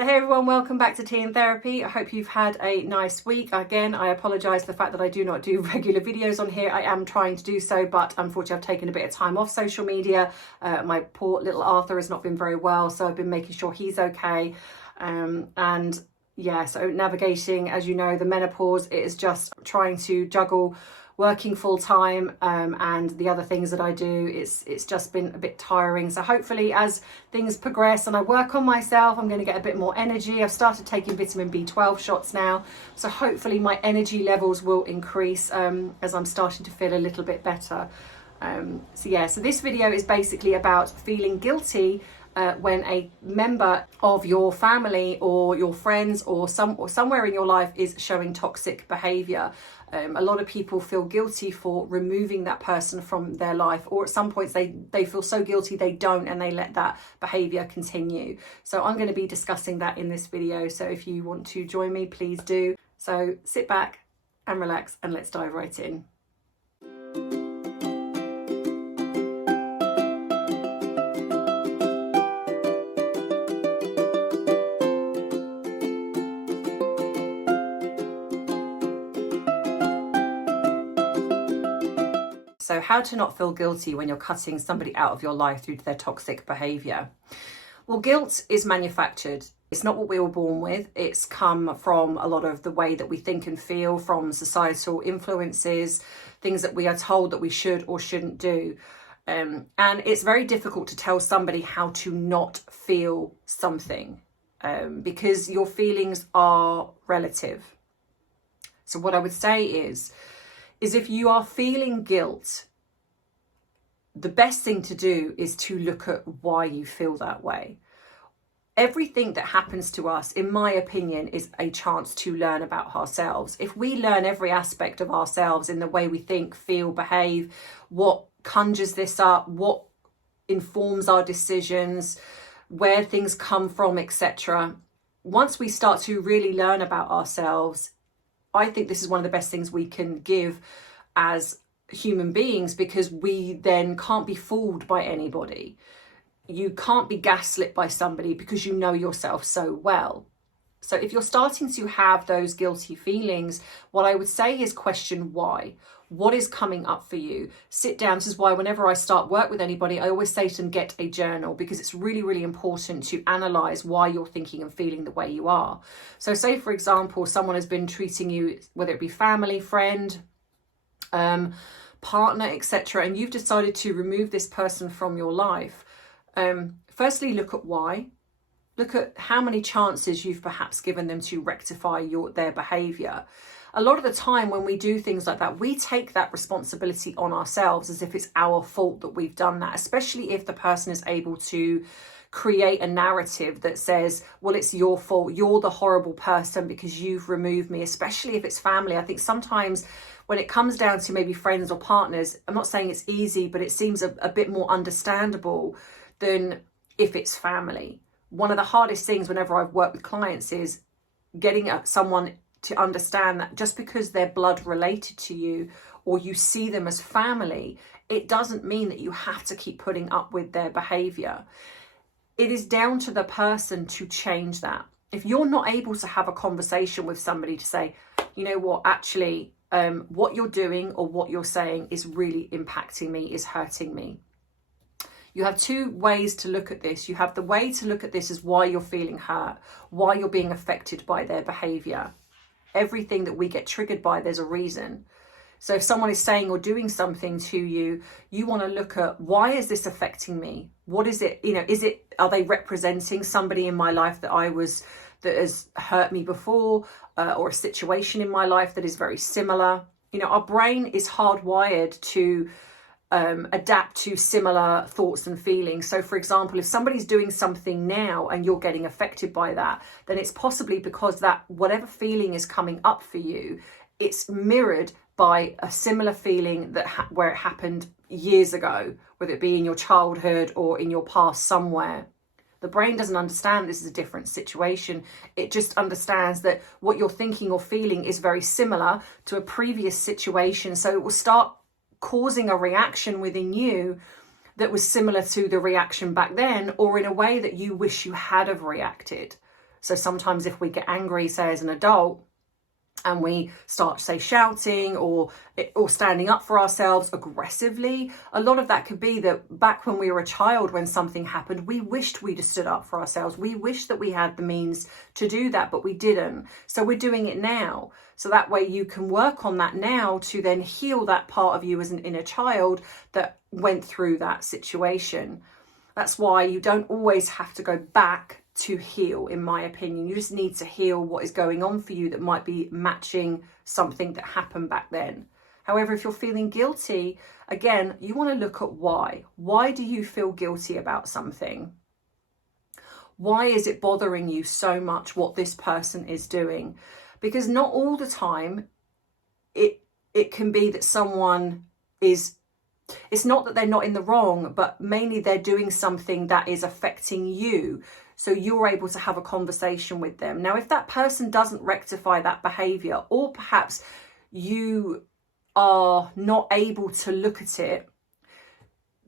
So hey everyone, welcome back to Tea and Therapy. I hope you've had a nice week. Again, I apologise for the fact that I do not do regular videos on here. I am trying to do so, but unfortunately I've taken a bit of time off social media. My poor little Arthur has not been very well, so I've been making sure he's okay. And yeah, so navigating, as you know, the menopause, it is just trying to juggle working full time and the other things that I do. It's just been a bit tiring. So hopefully as things progress and I work on myself, I'm going to get a bit more energy. I've started taking vitamin B12 shots now, so hopefully my energy levels will increase as I'm starting to feel a little bit better. So this video is basically about feeling guilty when a member of your family or your friends or somewhere in your life is showing toxic behavior. A lot of people feel guilty for removing that person from their life, or at some points they feel so guilty they don't, and they let that behavior continue. So I'm going to be discussing that in this video. So if you want to join me, please do. So sit back and relax and let's dive right in. So how to not feel guilty when you're cutting somebody out of your life through their toxic behaviour. Well, guilt is manufactured. It's not what we were born with. It's come from a lot of the way that we think and feel, from societal influences, things that we are told that we should or shouldn't do. And it's very difficult to tell somebody how to not feel something because your feelings are relative. So what I would say is if you are feeling guilt, the best thing to do is to look at why you feel that way. Everything that happens to us, in my opinion, is a chance to learn about ourselves. If we learn every aspect of ourselves in the way we think, feel, behave, what conjures this up, what informs our decisions, where things come from, etc. Once we start to really learn about ourselves, I think this is one of the best things we can give as human beings, because we then can't be fooled by anybody. You can't be gaslit by somebody because you know yourself so well. So if you're starting to have those guilty feelings, what I would say is question why. What is coming up for you? Sit down. This is why whenever I start work with anybody, I always say to them, get a journal, because it's really, really important to analyze why you're thinking and feeling the way you are. So say, for example, someone has been treating you, whether it be family, friend, partner, etc., and you've decided to remove this person from your life. Firstly, look at why. Look at how many chances you've perhaps given them to rectify their behavior. A lot of the time when we do things like that, we take that responsibility on ourselves as if it's our fault that we've done that, especially if the person is able to create a narrative that says, well, it's your fault, you're the horrible person because you've removed me, especially if it's family. I think sometimes when it comes down to maybe friends or partners, I'm not saying it's easy, but it seems a bit more understandable than if it's family. One of the hardest things whenever I've worked with clients is getting someone to understand that just because they're blood related to you or you see them as family, it doesn't mean that you have to keep putting up with their behavior. It is down to the person to change that. If you're not able to have a conversation with somebody to say, you know what, actually, what you're doing or what you're saying is really impacting me, is hurting me. You have two ways to look at this. You have the way to look at this as why you're feeling hurt, why you're being affected by their behavior. Everything that we get triggered by, there's a reason. So if someone is saying or doing something to you, you want to look at, why is this affecting me? What is it? Are they representing somebody in my life that has hurt me before, or a situation in my life that is very similar? Our brain is hardwired to adapt to similar thoughts and feelings. So for example, if somebody's doing something now and you're getting affected by that, then it's possibly because that whatever feeling is coming up for you, it's mirrored by a similar feeling where it happened years ago, whether it be in your childhood or in your past somewhere. The brain doesn't understand this is a different situation. It just understands that what you're thinking or feeling is very similar to a previous situation. So it will start causing a reaction within you that was similar to the reaction back then, or in a way that you wish you had have reacted. So sometimes if we get angry, say as an adult, and we start, say, shouting or standing up for ourselves aggressively, a lot of that could be that back when we were a child, when something happened, we wished we'd have stood up for ourselves. We wished that we had the means to do that, but we didn't. So we're doing it now. So that way you can work on that now to then heal that part of you as an inner child that went through that situation. That's why you don't always have to go back to heal, in my opinion. You just need to heal what is going on for you that might be matching something that happened back then. However, if you're feeling guilty, again, you want to look at why. Why do you feel guilty about something? Why is it bothering you so much what this person is doing? Because not all the time it can be that someone is, it's not that they're not in the wrong, but mainly they're doing something that is affecting you. So you're able to have a conversation with them. Now, if that person doesn't rectify that behavior, or perhaps you are not able to look at it,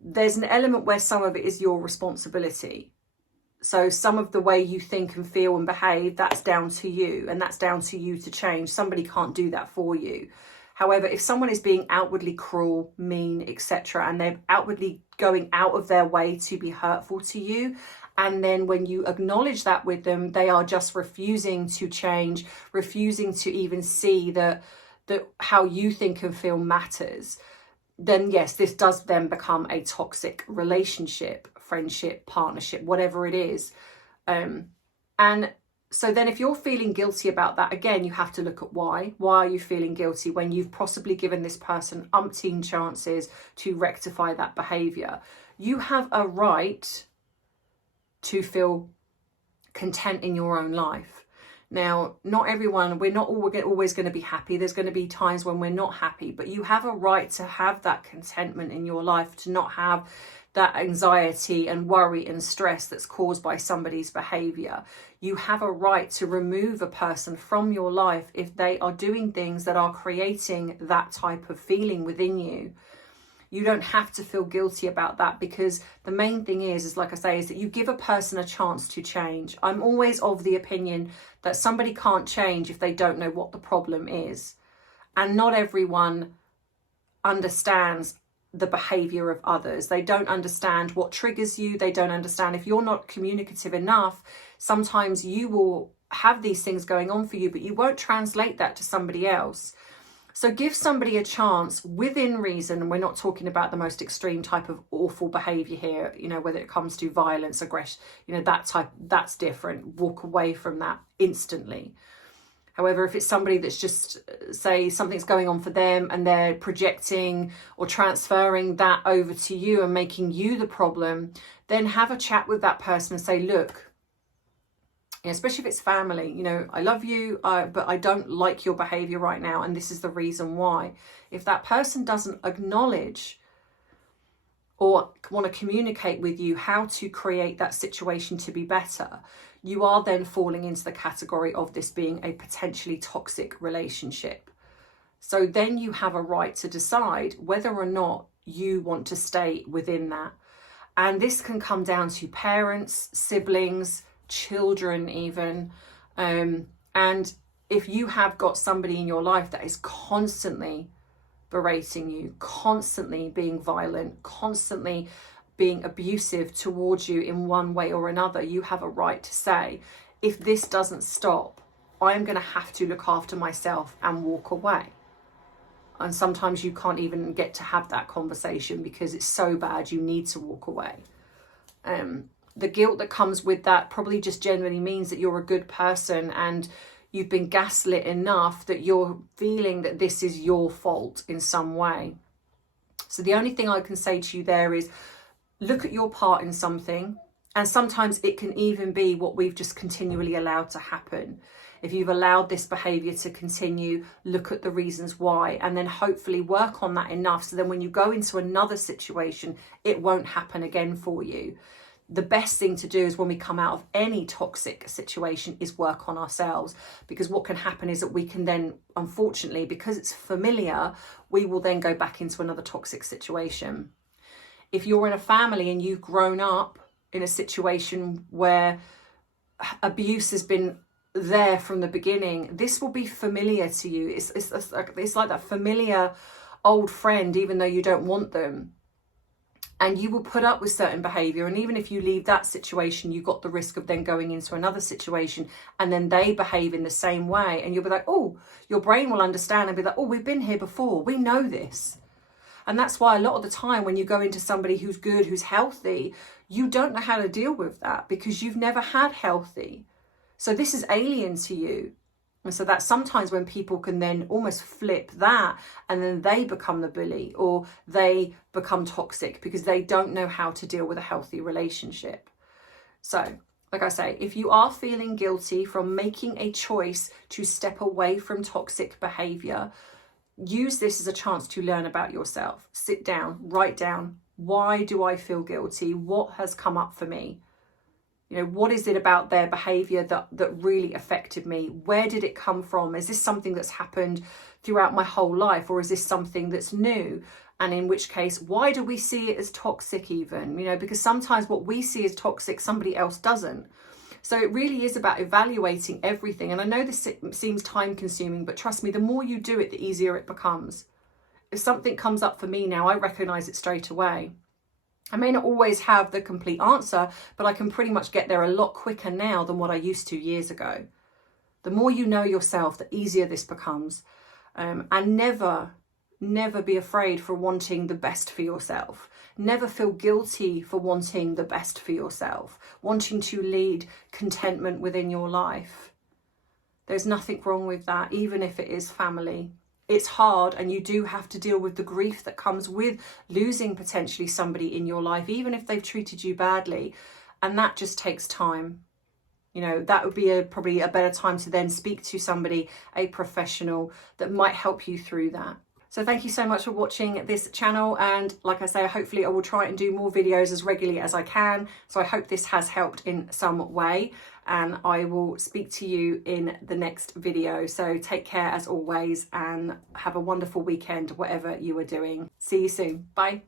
there's an element where some of it is your responsibility. So some of the way you think and feel and behave, that's down to you, and that's down to you to change. Somebody can't do that for you. However, if someone is being outwardly cruel, mean, etc., and they're outwardly going out of their way to be hurtful to you, and then when you acknowledge that with them, they are just refusing to change, refusing to even see that how you think and feel matters, then yes, this does then become a toxic relationship, friendship, partnership, whatever it is. And so then if you're feeling guilty about that, again, you have to look at why. Why are you feeling guilty when you've possibly given this person umpteen chances to rectify that behavior? You have a right to feel content in your own life. Now, not everyone, we're not always going to be happy. There's going to be times when we're not happy, but you have a right to have that contentment in your life, to not have that anxiety and worry and stress that's caused by somebody's behavior. You have a right to remove a person from your life if they are doing things that are creating that type of feeling within you. You don't have to feel guilty about that, because the main thing is like I say, is that you give a person a chance to change. I'm always of the opinion that somebody can't change if they don't know what the problem is. And not everyone understands the behavior of others. They don't understand what triggers you. They don't understand if you're not communicative enough. Sometimes you will have these things going on for you, but you won't translate that to somebody else. So give somebody a chance within reason. And we're not talking about the most extreme type of awful behavior here, you know, whether it comes to violence, aggression, you know, that type, that's different. Walk away from that instantly. However, if it's somebody that's just, say, something's going on for them and they're projecting or transferring that over to you and making you the problem, then have a chat with that person and say, look, especially if it's family, you know, I love you, but I don't like your behavior right now, and this is the reason why. If that person doesn't acknowledge or want to communicate with you how to create that situation to be better, you are then falling into the category of this being a potentially toxic relationship. So then you have a right to decide whether or not you want to stay within that. And this can come down to parents, siblings, children even. And if you have got somebody in your life that is constantly berating you, constantly being violent, constantly being abusive towards you in one way or another, you have a right to say, if this doesn't stop, I'm going to have to look after myself and walk away. And sometimes you can't even get to have that conversation because it's so bad you need to walk away. The guilt that comes with that probably just generally means that you're a good person and you've been gaslit enough that you're feeling that this is your fault in some way. So the only thing I can say to you there is look at your part in something, and sometimes it can even be what we've just continually allowed to happen. If you've allowed this behavior to continue, look at the reasons why, and then hopefully work on that enough so then when you go into another situation, it won't happen again for you. The best thing to do is when we come out of any toxic situation is work on ourselves, because what can happen is that we can then, unfortunately, because it's familiar, we will then go back into another toxic situation. If you're in a family and you've grown up in a situation where abuse has been there from the beginning, this will be familiar to you. It's like that familiar old friend, even though you don't want them. And you will put up with certain behaviour. And even if you leave that situation, you've got the risk of then going into another situation and then they behave in the same way. And you'll be like, oh, your brain will understand and be like, oh, we've been here before. We know this. And that's why a lot of the time when you go into somebody who's good, who's healthy, you don't know how to deal with that because you've never had healthy. So this is alien to you. And so that's sometimes when people can then almost flip that and then they become the bully or they become toxic because they don't know how to deal with a healthy relationship. So, like I say, if you are feeling guilty from making a choice to step away from toxic behavior, use this as a chance to learn about yourself. Sit down, write down, why do I feel guilty? What has come up for me? You know, what is it about their behaviour that really affected me? Where did it come from? Is this something that's happened throughout my whole life, or is this something that's new? And in which case, why do we see it as toxic even? You know, because sometimes what we see as toxic, somebody else doesn't. So it really is about evaluating everything. And I know this seems time consuming, but trust me, the more you do it, the easier it becomes. If something comes up for me now, I recognise it straight away. I may not always have the complete answer, but I can pretty much get there a lot quicker now than what I used to years ago. The more you know yourself, the easier this becomes. And never be afraid for wanting the best for yourself. Never feel guilty for wanting the best for yourself, wanting to lead contentment within your life. There's nothing wrong with that, even if it is family. It's hard, and you do have to deal with the grief that comes with losing potentially somebody in your life, even if they've treated you badly. And that just takes time. You know, that would be probably a better time to then speak to somebody, a professional, that might help you through that. So thank you so much for watching this channel. And like I say, hopefully I will try and do more videos as regularly as I can. So I hope this has helped in some way. And I will speak to you in the next video. So take care as always and have a wonderful weekend, whatever you are doing. See you soon. Bye.